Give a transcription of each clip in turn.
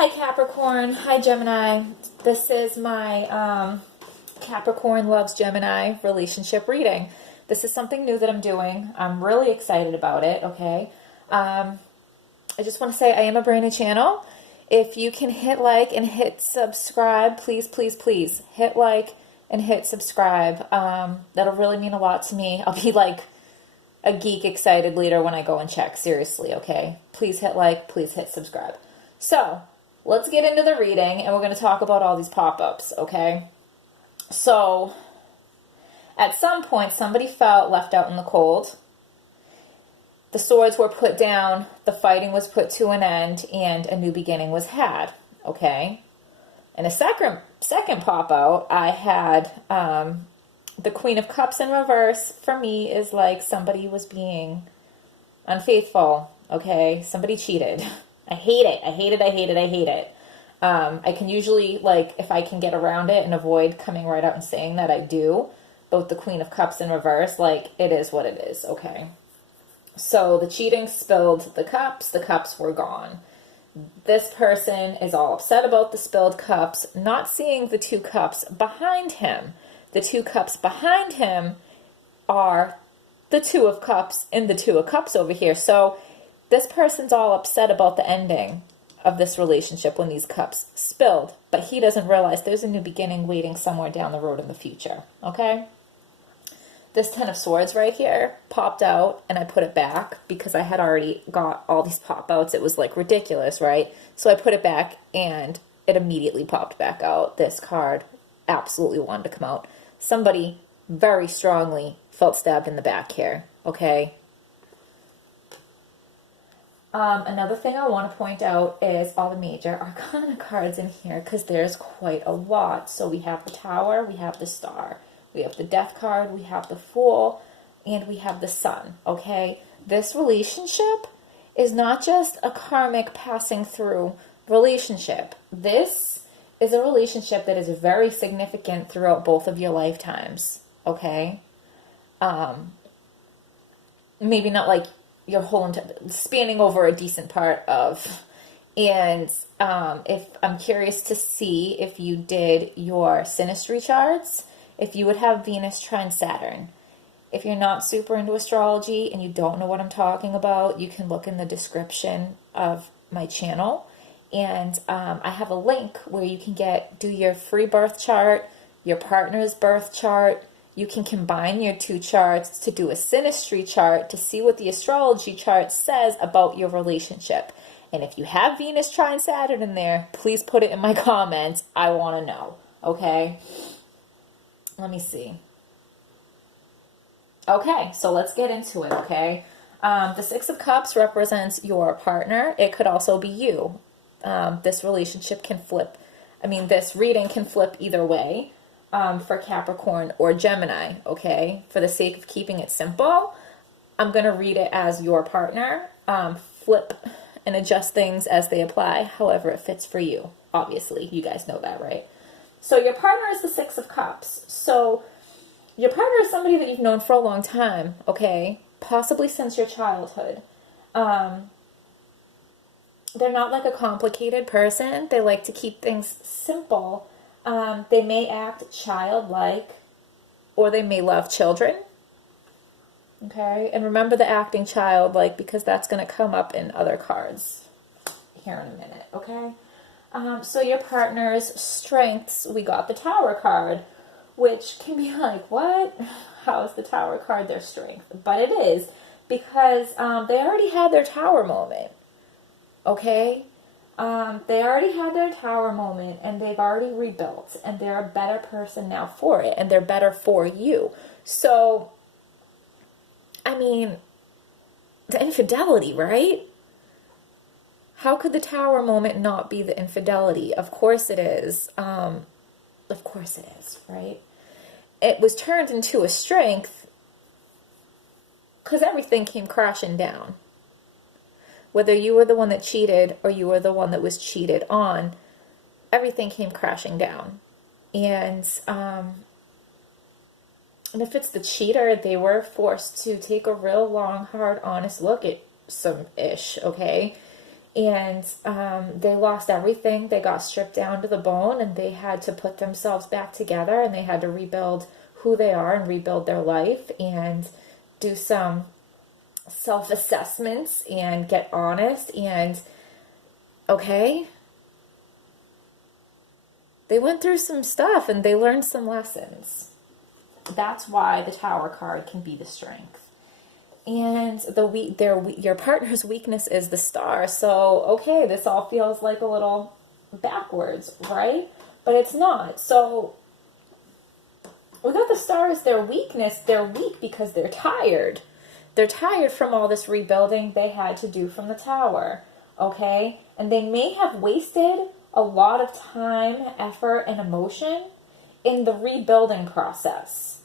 Hi Capricorn, hi Gemini. This is my Capricorn loves Gemini relationship reading. This is something new that I'm doing. I'm really excited about it, okay? I just want to say I am a brand new channel. If you can hit like and hit subscribe, please, please, please hit like and hit subscribe. That'll really mean a lot to me. I'll be like a geek excited later when I go and check, seriously, okay? Please hit like, please hit subscribe. So, let's get into the reading, and we're going to talk about all these pop-ups, okay? So, at some point, somebody felt left out in the cold. The swords were put down, the fighting was put to an end, and a new beginning was had, okay? In a second pop-out, I had the Queen of Cups in reverse. For me, is like somebody was being unfaithful, okay? Somebody cheated. I hate it. I hate it. I hate it. I hate it. I can usually, like, if I can get around it and avoid coming right out and saying that, I do. Both the Queen of Cups in reverse, like, it is what it is, okay? So the cheating spilled the cups were gone. This person is all upset about the spilled cups, not seeing the two cups behind him. The two cups behind him are the Two of Cups and the Two of Cups over here. So this person's all upset about the ending of this relationship when these cups spilled, but he doesn't realize there's a new beginning waiting somewhere down the road in the future, okay? This Ten of Swords right here popped out, and I put it back because I had already got all these pop-outs. It was, like, ridiculous, right? So I put it back, and it immediately popped back out. This card absolutely wanted to come out. Somebody very strongly felt stabbed in the back here, okay? Another thing I want to point out is all the major arcana cards in here, because there's quite a lot. So we have the Tower, we have the Star, we have the Death card, we have the Fool, and we have the Sun, okay? This relationship is not just a karmic passing through relationship. This is a relationship that is very significant throughout both of your lifetimes, okay? Maybe not like your whole spanning over a decent part of, and if I'm curious to see if you did your synastry charts, if you would have Venus trine Saturn. If you're not super into astrology and you don't know what I'm talking about, you can look in the description of my channel, and I have a link where you can do your free birth chart, your partner's birth chart. You can combine your two charts to do a synastry chart to see what the astrology chart says about your relationship. And if you have Venus trine Saturn in there, please put it in my comments. I want to know, okay? Let me see. Okay, so let's get into it, okay? The Six of Cups represents your partner. It could also be you. This relationship can flip. This reading can flip either way. For Capricorn or Gemini, okay? For the sake of keeping it simple, I'm going to read it as your partner. Flip and adjust things as they apply, however it fits for you. Obviously, you guys know that, right? So your partner is the Six of Cups. So your partner is somebody that you've known for a long time, okay? Possibly since your childhood. They're not like a complicated person. They like to keep things simple. They may act childlike, or they may love children, okay? And remember the acting childlike, because that's going to come up in other cards here in a minute, okay? So your partner's strengths, we got the Tower card, which can be like, what? How is the Tower card their strength? But it is, because they already had their Tower moment, okay? They already had their Tower moment, and they've already rebuilt, and they're a better person now for it, and they're better for you. So, the infidelity, right? How could the Tower moment not be the infidelity? Of course it is. Of course it is, right? It was turned into a strength because everything came crashing down. Whether you were the one that cheated or you were the one that was cheated on, everything came crashing down. And if it's the cheater, they were forced to take a real long, hard, honest look at some ish, okay? And they lost everything. They got stripped down to the bone, and they had to put themselves back together, and they had to rebuild who they are and rebuild their life and do some self-assessments and get honest. And okay, they went through some stuff and they learned some lessons. That's why the Tower card can be the strength. And your partner's weakness is the Star. So, okay, this all feels like a little backwards, right? But it's not. So, we got the Star as their weakness. They're weak because they're tired. They're tired from all this rebuilding they had to do from the Tower, okay? And they may have wasted a lot of time, effort, and emotion in the rebuilding process.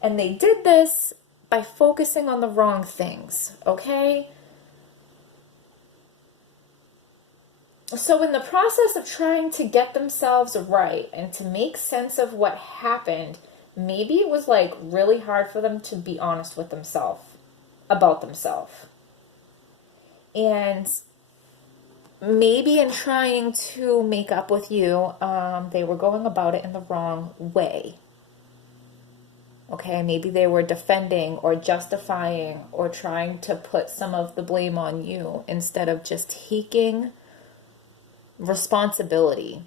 And they did this by focusing on the wrong things, okay? So in the process of trying to get themselves right and to make sense of what happened, maybe it was like really hard for them to be honest with themselves, about themselves. And maybe in trying to make up with you, they were going about it in the wrong way. Okay, maybe they were defending or justifying or trying to put some of the blame on you instead of just taking responsibility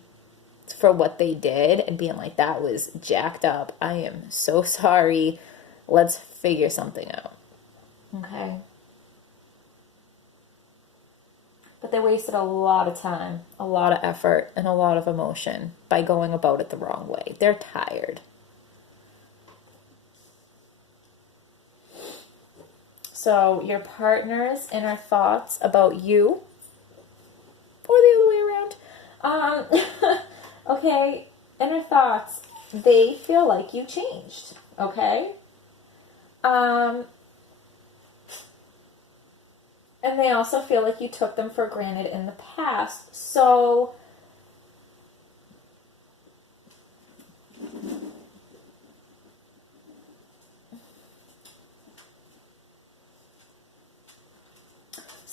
for what they did and being like, that was jacked up. I am so sorry. Let's figure something out. Okay. But they wasted a lot of time, a lot of effort, and a lot of emotion by going about it the wrong way. They're tired. So your partner's inner thoughts about you, or the other way around, okay, inner thoughts, they feel like you changed, okay? And they also feel like you took them for granted in the past. So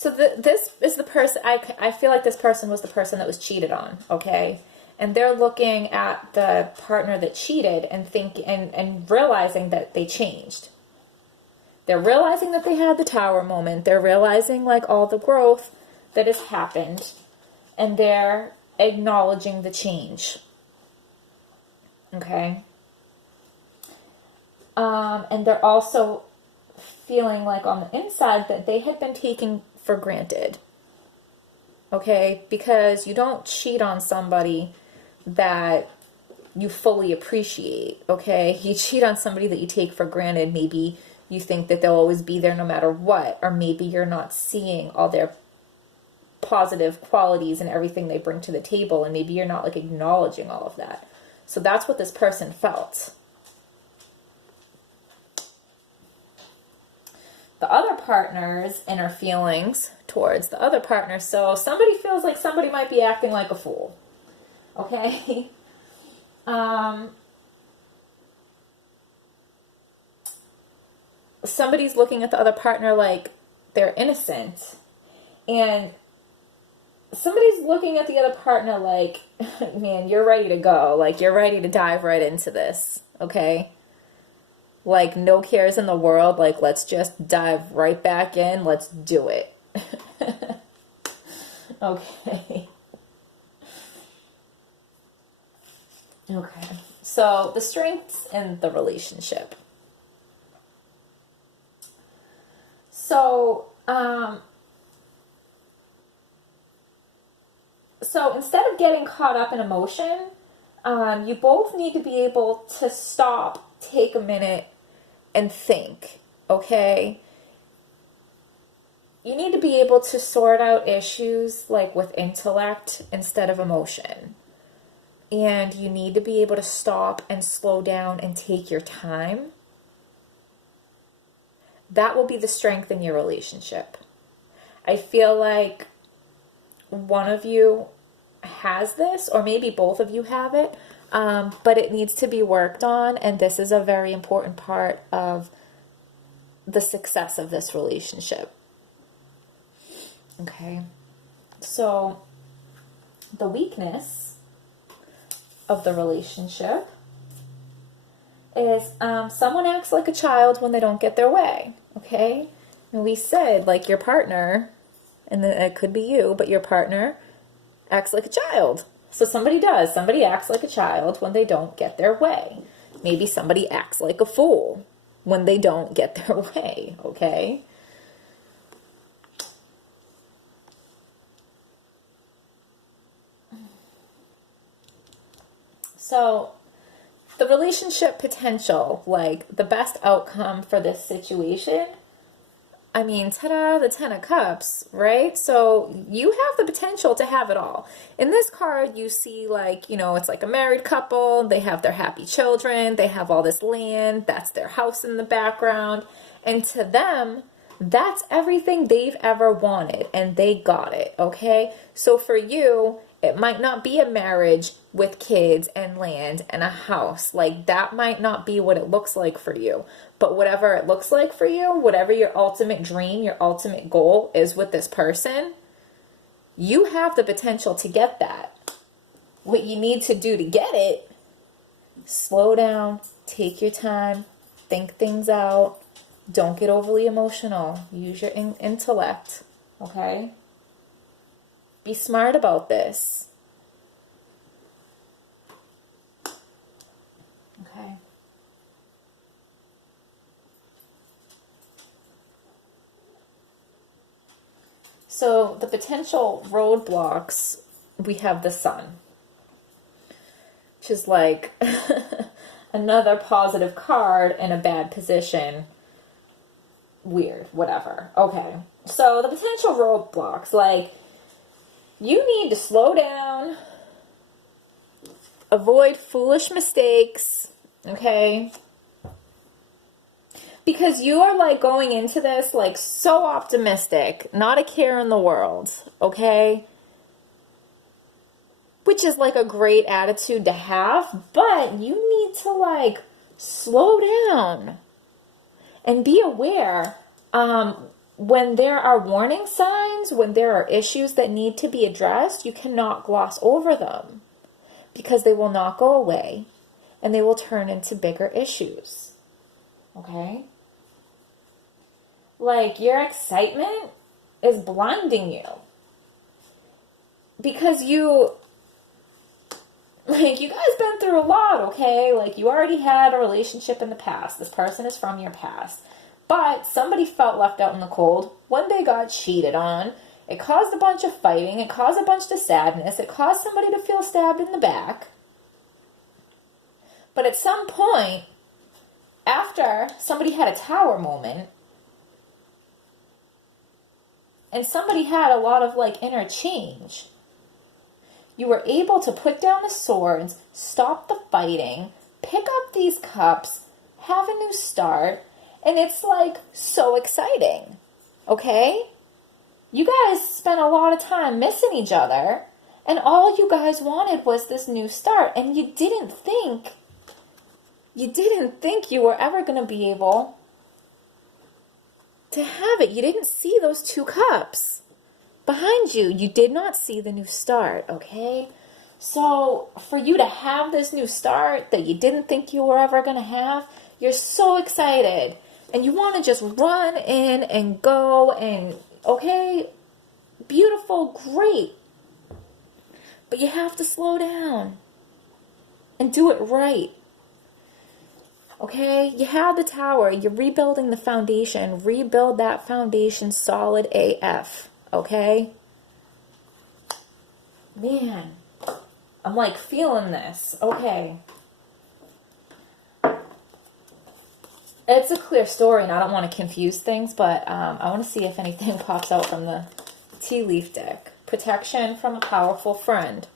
this is the person, I feel like this person was the person that was cheated on, okay? And they're looking at the partner that cheated and realizing that they changed. They're realizing that they had the Tower moment. They're realizing like all the growth that has happened. And they're acknowledging the change. Okay? And they're also feeling like on the inside that they had been taken for granted. Okay? Because you don't cheat on somebody that you fully appreciate. Okay? You cheat on somebody that you take for granted. Maybe you think that they'll always be there no matter what. Or maybe you're not seeing all their positive qualities and everything they bring to the table. And maybe you're not like acknowledging all of that. So that's what this person felt. The other partner's inner feelings towards the other partner. So somebody feels like somebody might be acting like a fool. Okay? Somebody's looking at the other partner like they're innocent. And somebody's looking at the other partner like, man, you're ready to go. Like, you're ready to dive right into this. Okay? Like, no cares in the world. Like, let's just dive right back in. Let's do it. Okay. Okay. So, the strengths in the relationship. So instead of getting caught up in emotion, you both need to be able to stop, take a minute, and think, okay? You need to be able to sort out issues like with intellect instead of emotion. And you need to be able to stop and slow down and take your time. That will be the strength in your relationship. I feel like one of you has this, or maybe both of you have it, but it needs to be worked on, and this is a very important part of the success of this relationship. Okay. So the weakness of the relationship is someone acts like a child when they don't get their way, okay? And we said, like, your partner, and it could be you, but your partner acts like a child. So somebody does. Somebody acts like a child when they don't get their way. Maybe somebody acts like a fool when they don't get their way, okay? So the relationship potential, like the best outcome for this situation, I mean, ta-da, the Ten of Cups, right? So you have the potential to have it all. In this card, you see, like, you know, it's like a married couple. They have their happy children. They have all this land. That's their house in the background. And to them, that's everything they've ever wanted. And they got it, okay? So for you, it might not be a marriage with kids and land and a house. Like, that might not be what it looks like for you. But whatever it looks like for you, whatever your ultimate dream, your ultimate goal is with this person, you have the potential to get that. What you need to do to get it, slow down, take your time, think things out. Don't get overly emotional. Use your intellect, okay? Be smart about this. Okay. So the potential roadblocks, we have the Sun, which is like another positive card in a bad position. Weird, whatever. Okay. So the potential roadblocks, like, you need to slow down, avoid foolish mistakes, okay? Because you are, like, going into this, like, so optimistic, not a care in the world, okay? Which is, like, a great attitude to have, but you need to, like, slow down and be aware. When there are warning signs, when there are issues that need to be addressed, you cannot gloss over them because they will not go away and they will turn into bigger issues. Okay? Like, your excitement is blinding you because you guys been through a lot, okay? Like, you already had a relationship in the past. This person is from your past. But somebody felt left out in the cold when they got cheated on. It caused a bunch of fighting. It caused a bunch of sadness. It caused somebody to feel stabbed in the back. But at some point, after somebody had a tower moment, and somebody had a lot of, like, inner change, you were able to put down the swords, stop the fighting, pick up these cups, have a new start. And it's, like, so exciting, okay? You guys spent a lot of time missing each other, and all you guys wanted was this new start, and you didn't think you were ever going to be able to have it. You didn't see those two cups behind you. You did not see the new start, okay? So for you to have this new start that you didn't think you were ever going to have, you're so excited. And you want to just run in and go and, okay, beautiful, great. But you have to slow down and do it right. Okay? You have the tower. You're rebuilding the foundation. Rebuild that foundation solid AF. Okay? Man, I'm, like, feeling this. Okay. It's a clear story, and I don't want to confuse things, but I want to see if anything pops out from the tea leaf deck. Protection from a powerful friend.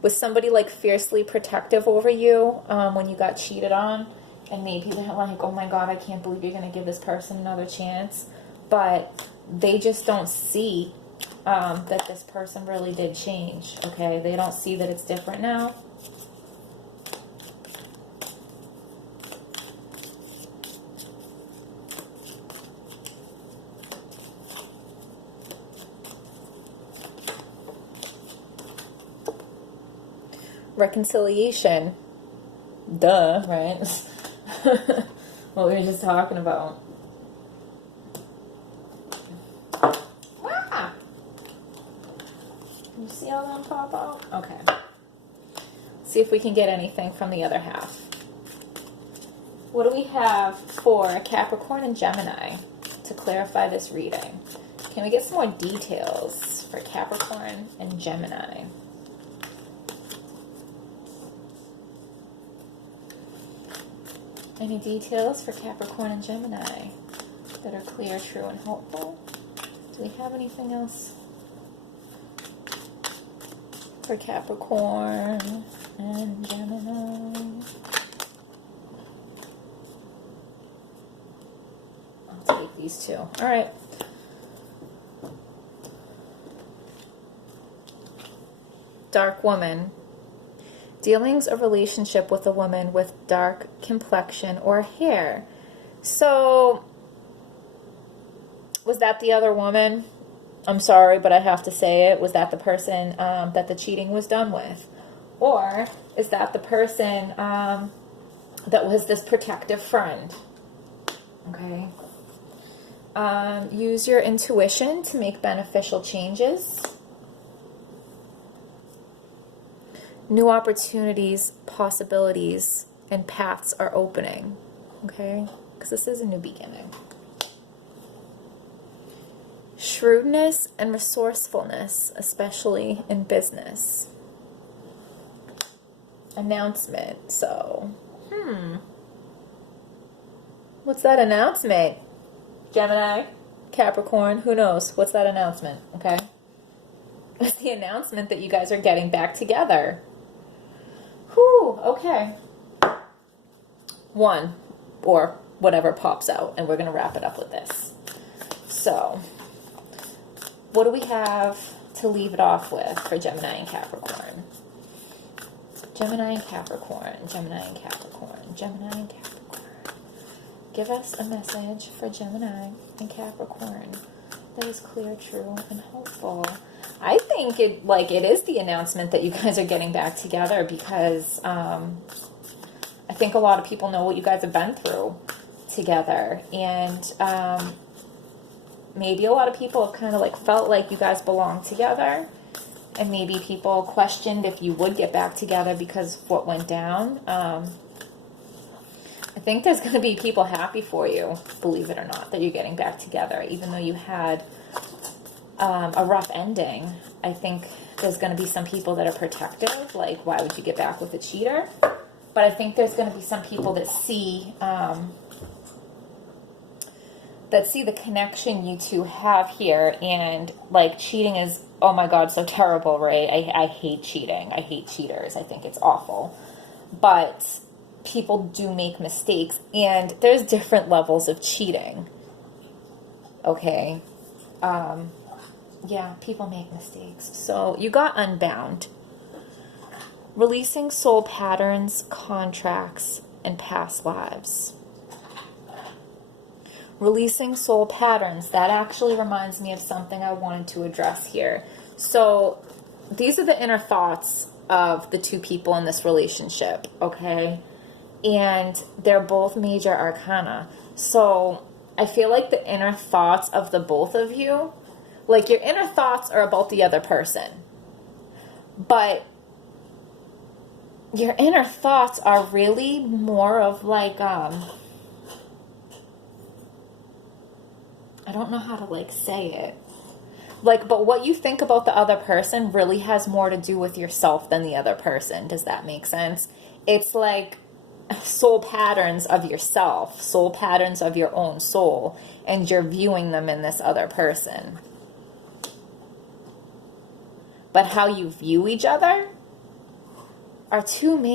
Was somebody, like, fiercely protective over you when you got cheated on? And maybe they're like, oh my God, I can't believe you're going to give this person another chance. But they just don't see that this person really did change, okay? They don't see that it's different now. Reconciliation. Duh, right? What we were just talking about. Ah! Can you see all them pop out? Okay. See if we can get anything from the other half. What do we have for Capricorn and Gemini to clarify this reading? Can we get some more details for Capricorn and Gemini? Any details for Capricorn and Gemini that are clear, true, and helpful? Do we have anything else for Capricorn and Gemini? I'll take these two. All right. Dark woman. Dealings or relationship with a woman with dark complexion or hair. So, was that the other woman? I'm sorry, but I have to say it. Was that the person that the cheating was done with? Or is that the person that was this protective friend? Okay. Use your intuition to make beneficial changes. New opportunities, possibilities, and paths are opening, okay? Because this is a new beginning. Shrewdness and resourcefulness, especially in business. Announcement, so, what's that announcement? Gemini, Capricorn, who knows? What's that announcement, okay? It's the announcement that you guys are getting back together. Whew, okay. One, or whatever pops out, and we're going to wrap it up with this. So, what do we have to leave it off with for Gemini and Capricorn? Gemini and Capricorn, Gemini and Capricorn, Gemini and Capricorn. Give us a message for Gemini and Capricorn that is clear, true, and hopeful. I think it is the announcement that you guys are getting back together, because I think a lot of people know what you guys have been through together, and maybe a lot of people have kind of like felt like you guys belong together, and maybe people questioned if you would get back together because of what went down. I think there's going to be people happy for you, believe it or not, that you're getting back together, even though you had a rough ending. I think there's going to be some people that are protective, like, why would you get back with a cheater? But I think there's going to be some people that see the connection you two have here, and like, cheating is, oh my god, so terrible, right? I hate cheating. I hate cheaters. I think it's awful. But people do make mistakes, and there's different levels of cheating. Okay? Yeah, people make mistakes. So, you got Unbound. Releasing soul patterns, contracts, and past lives. Releasing soul patterns. That actually reminds me of something I wanted to address here. So, these are the inner thoughts of the two people in this relationship, okay? And they're both major arcana. So, I feel like the inner thoughts of the both of you, like, your inner thoughts are about the other person, but your inner thoughts are really more of like, I don't know how to like say it. Like, but what you think about the other person really has more to do with yourself than the other person. Does that make sense? It's like soul patterns of yourself, soul patterns of your own soul, and you're viewing them in this other person. But how you view each other are two major